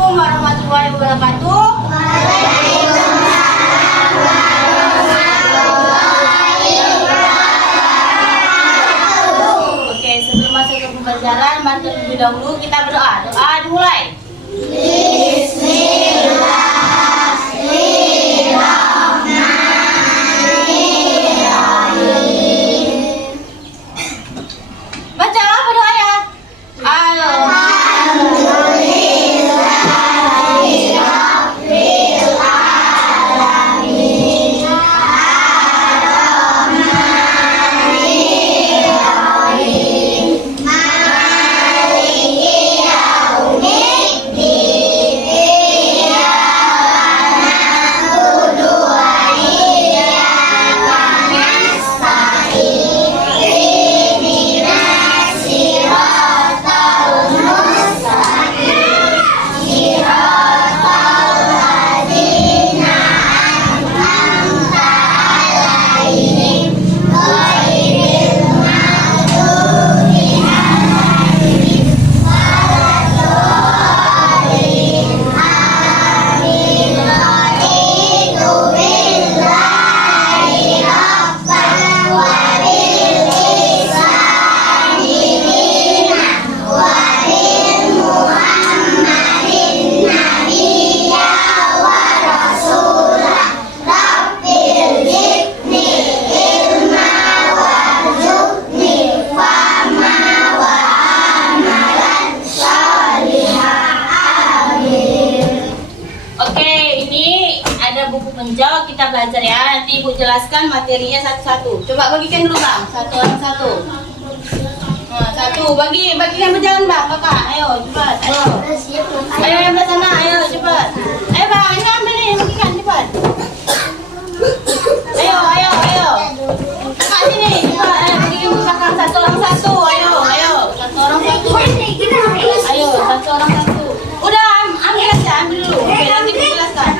Assalamualaikum warahmatullahi wabarakatuh. Oke, sebelum masuk ke pembelajaran, mari terlebih dahulu kita berdoa. Doa dimulai. Baca apa doanya? Buku penjauh kita belajar ya. Nanti Ibu jelaskan materinya satu-satu. Coba bagikan dulu Bang, satu orang satu. Nah, satu bagi yang berjalan Bang, Kakak. Ayo cepat. Ayo. Ayo yang belah sana, ayo cepat. Ayo Bang, ini ambil nih, bagikan cepat. Ayo. Kakak sini, cepat. Ayo bagikan ke Kakak satu orang satu. Ayo. Satu orang satu. Ayo, satu orang satu. Udah, ambil aja, ambil dulu. Oke, nanti Ibu jelaskan.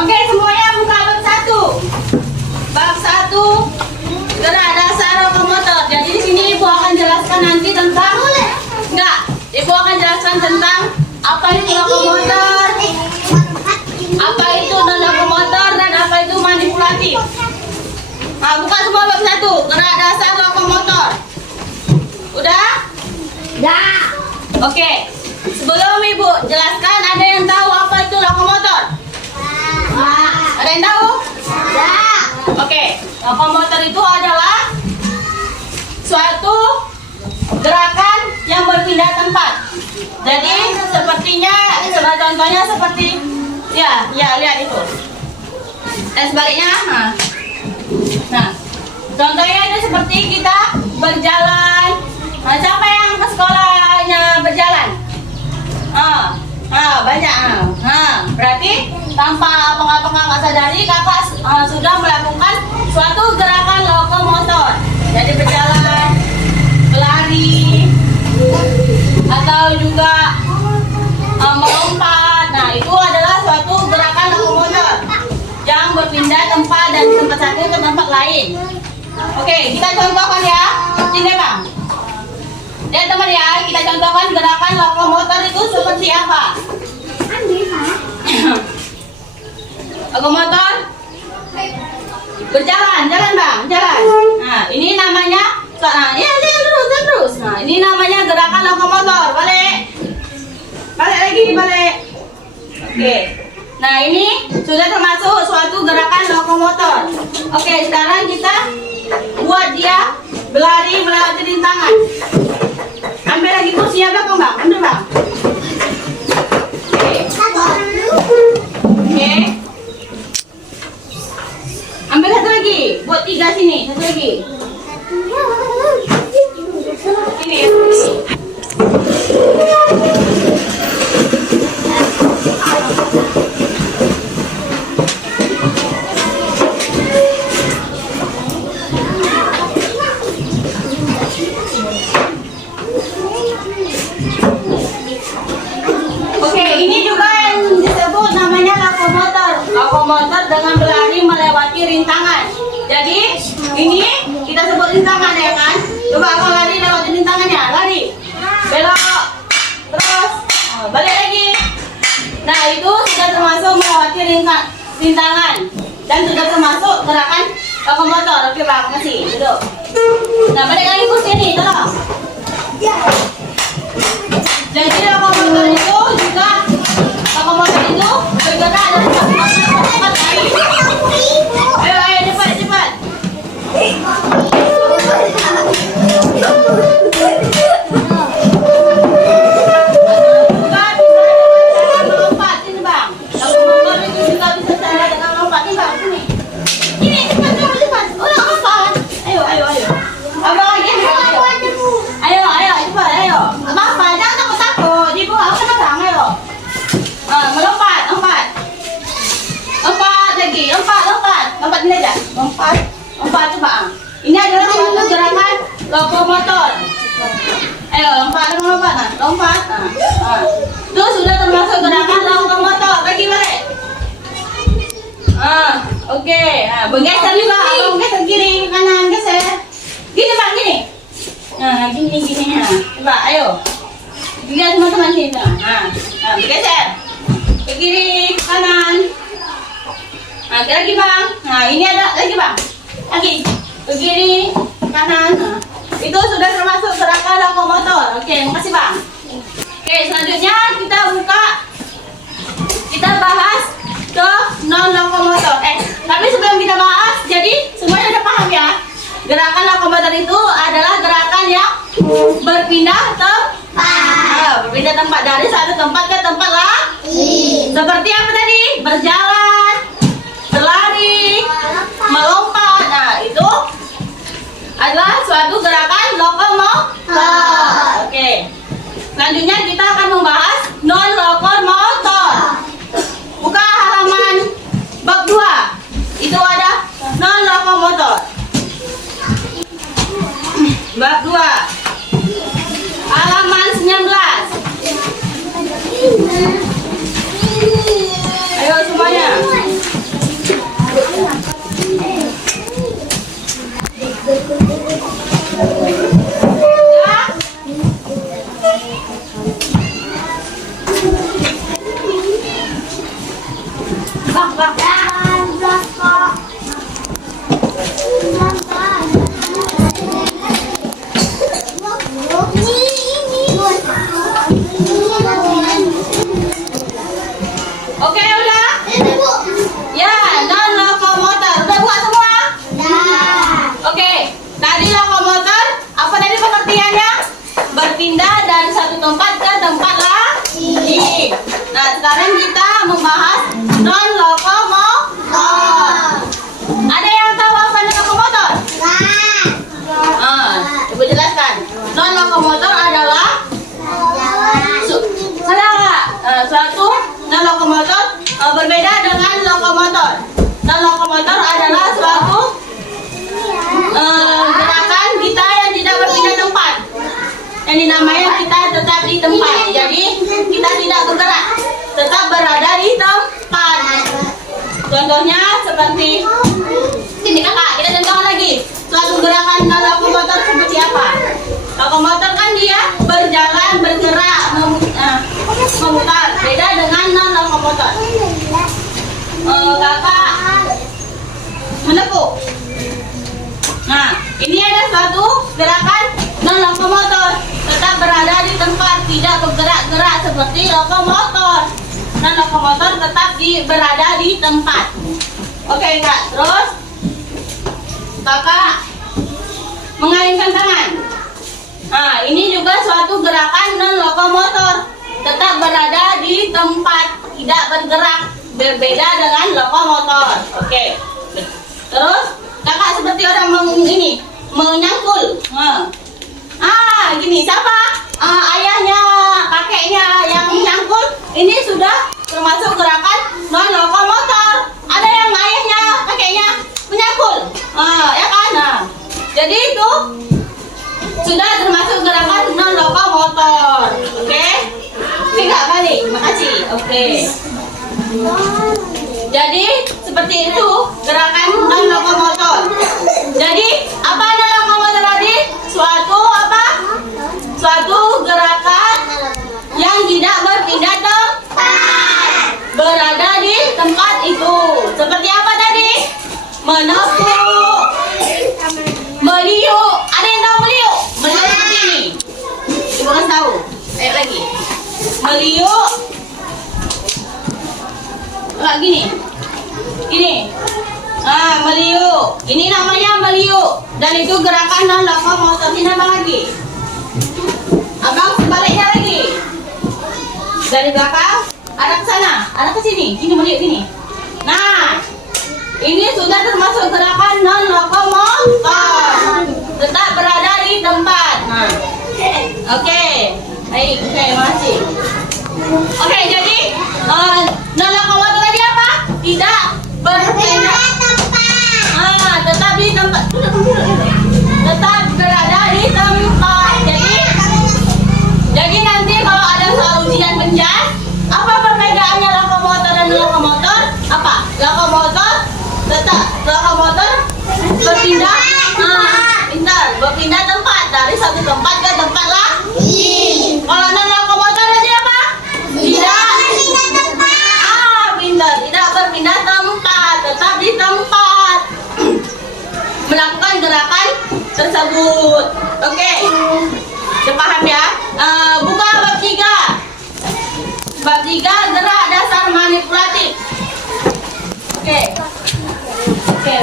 Oke, semuanya buka bab 1. Bab 1 gerak dasar lokomotor. Jadi di sini Ibu akan jelaskan nanti tentang Ibu akan jelaskan tentang apa itu lokomotor, apa itu non lokomotor, dan apa itu manipulatif. Nah, buka semua bab 1 gerak dasar lokomotor. Udah? Udah. Oke. Sebelum Ibu jelaskan, ada yang tahu apa itu lokomotor? Ada yang tahu? Oke, lokomotor itu adalah suatu gerakan yang berpindah tempat. Jadi contohnya seperti ya lihat itu. Dan sebaliknya, nah contohnya itu seperti kita berjalan. Nah, siapa yang ke sekolahnya berjalan? Banyak. Berarti tanpa apa-apa nggak sadari kakak sudah melakukan suatu gerakan lokomotor. Jadi berjalan, berlari, atau juga melompat. Nah, itu adalah suatu gerakan lokomotor yang berpindah tempat dari tempat satu ke tempat lain. Oke, kita contohkan ya. Sini Bang. Ya teman ya, kita contohkan gerakan lokomotor itu seperti apa? Lokomotor berjalan Bang, jalan. Nah, ini namanya, jalan terus. Nah, ini namanya gerakan lokomotor. Balik lagi. Oke. Nah, ini sudah termasuk suatu gerakan lokomotor. Oke, sekarang kita buat dia berlari melewati rintangan. Ambil lagi kursinya belakang Bang, ambil Bang. Oke. Ambil satu lagi, buat 3 sini, satu lagi. Ini. rintangan. Jadi ini kita sebut rintangan ya kan? Coba abang lari lewatin rintangannya, lari, belok, terus balik lagi. Nah itu sudah termasuk melewati rintangan dan sudah termasuk gerakan lokomotor. Oke bang, kasih duduk. Nah balik lagi ke sini, tolong. Jadi lokomotor itu bergerak dari satu tempat lain. Ayo cepat. Lompat ini aja, lompat coba. Ini adalah suatu gerakan lokomotor. Ayo lompat. Itu sudah termasuk gerakan lokomotor. Lagi balik. Oke. Bergeser juga, geser kiri, kanan, geser. Gini bang, gini. Gini. Coba, ayo. Lihat teman-teman sini. Bergeser. Ke kiri, ke kanan. Lagi bang. Ini ada lagi bang. Lagi ke kiri, kanan. Itu sudah termasuk gerakan lokomotor. Oke, makasih bang. Oke, selanjutnya kita bahas ke non lokomotor. Tapi sebelum kita bahas, jadi semuanya udah paham ya? Gerakan lokomotor itu adalah gerakan yang berpindah tempat. Berpindah tempat dari satu tempat ke tempat lain. Seperti apa tadi? Berjalan, berlari, melompat. Nah itu adalah suatu gerakan lokomotor. Oke. Selanjutnya kita akan membahas non lokomotor. Buka halaman bab 2. Itu ada non lokomotor. Bab 2. Halaman 19. Ayo semuanya. Oke, udah? Ya, non lokomotor. Udah buat semua? Oke, tadi lokomotor, apa tadi pengertiannya? Berpindah dari satu tempat ke tempat lain. Nah, sekarang kita membahas non lokomotor. Ada yang tahu apa non lokomotor? Coba jelaskan. Non lokomotor adalah suatu non lokomotor berbeda dengan lokomotor. Non lokomotor adalah suatu gerakan kita yang tidak berpindah tempat, yang dinamai kita tetap di tempat. Jadi kita tidak bergerak, tetap berada di tempat. Contohnya seperti ini kakak, kita contoh lagi. Suatu gerakan non lokomotor seperti apa? Lokomotor kan dia berjalan, bergerak, memutar. Beda dengan non lokomotor. Kakak menepuk. Nah, ini ada suatu gerakan non lokomotor, tetap berada di tempat, tidak bergerak-gerak seperti lokomotor. Non lokomotor tetap berada di tempat. Oke kak, terus kakak mengayunkan tangan. Nah, ini juga suatu gerakan non lokomotor, tetap berada di tempat, tidak bergerak, berbeda dengan lokomotor. Oke. Terus kakak seperti orang menyangkul. Gini, siapa? Ayahnya, kakeknya yang menyangkul. Ini sudah termasuk gerakan non lokomotor. Ada yang ayahnya, kakeknya menyangkul. Ya kan? Nah, jadi itu sudah termasuk gerakan non lokomotor. Oke? Enggak balik. Makasih. Oke. Jadi seperti itu gerakan non lokomotor. Jadi apa non lokomotor tadi? Suatu apa? Suatu gerakan yang tidak berpindah tempat, berada di tempat itu. Seperti apa tadi? Menepuk, meliuk. Ada yang tahu meliuk? Meliuk seperti ini. Ibu kasih tahu. Ayo lagi. Meliuk. Enggak gini. Gini. Ah, meliuk. Ini namanya meliuk. Dan itu gerakan non lokomotor. Ini apa lagi? Abang sebaliknya lagi. Dari belakang, arah ke sana, arah ke sini. Gini meliuk gini. Nah, ini sudah termasuk gerakan non lokomotor. Tetap berada di tempat. Nah, oke. Baik, oke, makasih. Oke, jadi non lokomotor tadi apa? Tidak berpindah tempat. Tetap di tempat. Tetap berada di tempat. Jadi nanti kalau ada soal ujian penjas, apa perbedaannya lokomotor dan lokomotor? Apa? Lokomotor tetap lokomotor berpindah. Pintar, berpindah tempat dari satu tempat ke tempat lain. Kalau non lokomotor tadi apa? Tidak berpindah tempat. Pintar, tidak berpindah tempat, tetap di tempat. Melakukan gerakan tersebut. Oke. Sudah paham ya? Buka bab 3. Bab 3 gerak dasar manipulatif. Oke. Oke.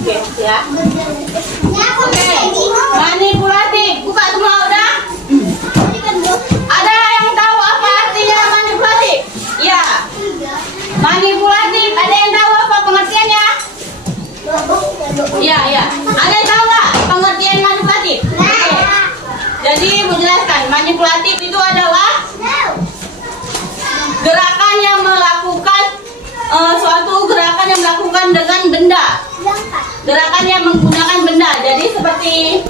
Oke, ya. Oke. Manipulatif. Buka semua udah? Ada yang tahu apa artinya manipulatif? Ya. Manipulatif. Ada yang tahu apa pengertiannya? Ya, ya. Ada yang tahu nggak pengertian manipulatif? Oke. Jadi, Ibu jelaskan. Manipulatif itu adalah gerakan yang melakukan suatu gerakan yang melakukan dengan benda. Gerakan yang menggunakan benda. Jadi seperti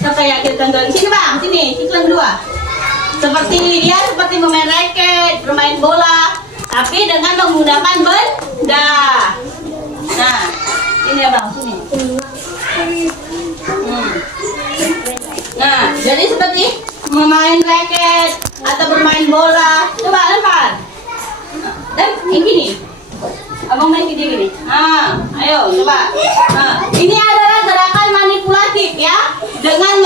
apa ya kita contohin? Sini bang, sini. Ciklan kedua. Seperti dia seperti bermain raket, bermain bola, tapi dengan menggunakan benda. Nah, ini ya bang, sini. Nah, jadi seperti bermain raket atau bermain bola. Coba lempar. Dan ini gini. Abang main gini. Ayo coba. Ini adalah gerakan manipulatif ya, dengan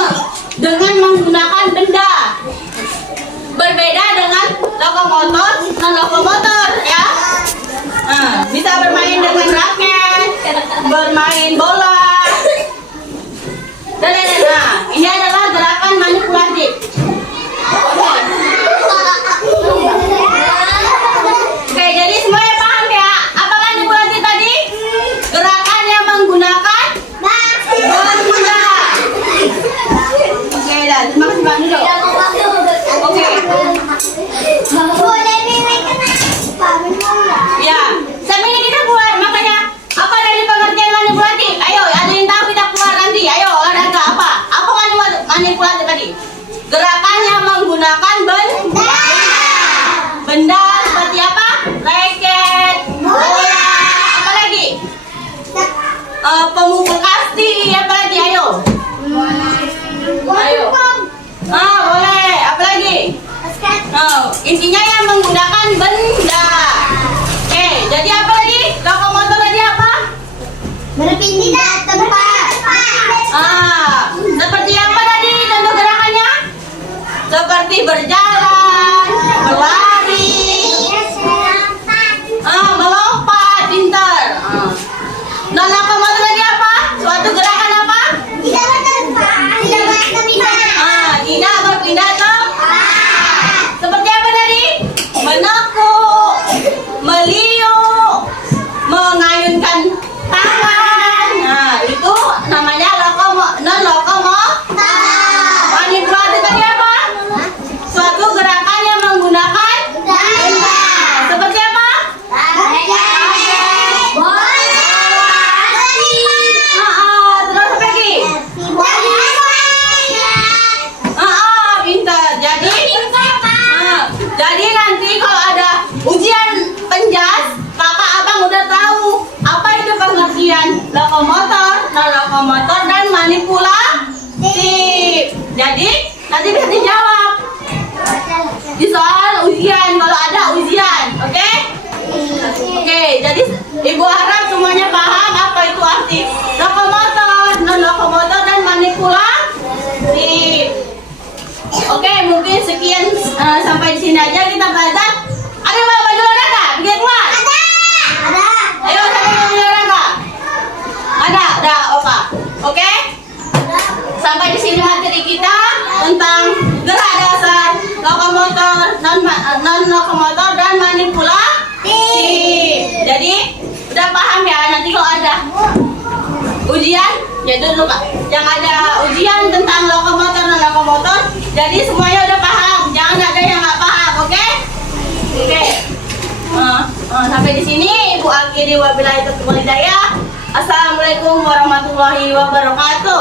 menggunakan benda. Berbeda dengan lokomotor, non lokomotor ya. Bisa bermain dengan raket, bermain bola. Nah, ini adalah gerakan manipulatif. Oke, jadi semuanya paham ya? Apa manipulatif tadi? Gerakan yang menggunakan benda. Oke, dan terima kasih Bang dulu. Oke. non-lokomotor, dan manipulatif. Jadi, nanti bisa dijawab di soal ujian kalau ada ujian, oke? Oke, jadi Ibu harap semuanya paham apa itu arti lokomotor, non-lokomotor, dan manipulatif. Oke, mungkin sekian sampai di sini aja kita belajar. Ada baju olahraga? Bikin keluar? Ada. Ayo sampai baju olahraga. Ada, oke. Oke? Sampai di sini materi kita tentang gerak dasar lokomotor, non-lokomotor, dan manipulatif. Jadi udah paham ya, nanti kalau ada ujian, ya dulu Kak, yang ada ujian tentang lokomotor, non-lokomotor, jadi semuanya udah paham, jangan ada yang nggak paham, oke? Oke. Sampai di sini Ibu akhiri, wabillahi taufiq wal hidayah. Assalamualaikum warahmatullahi wabarakatuh.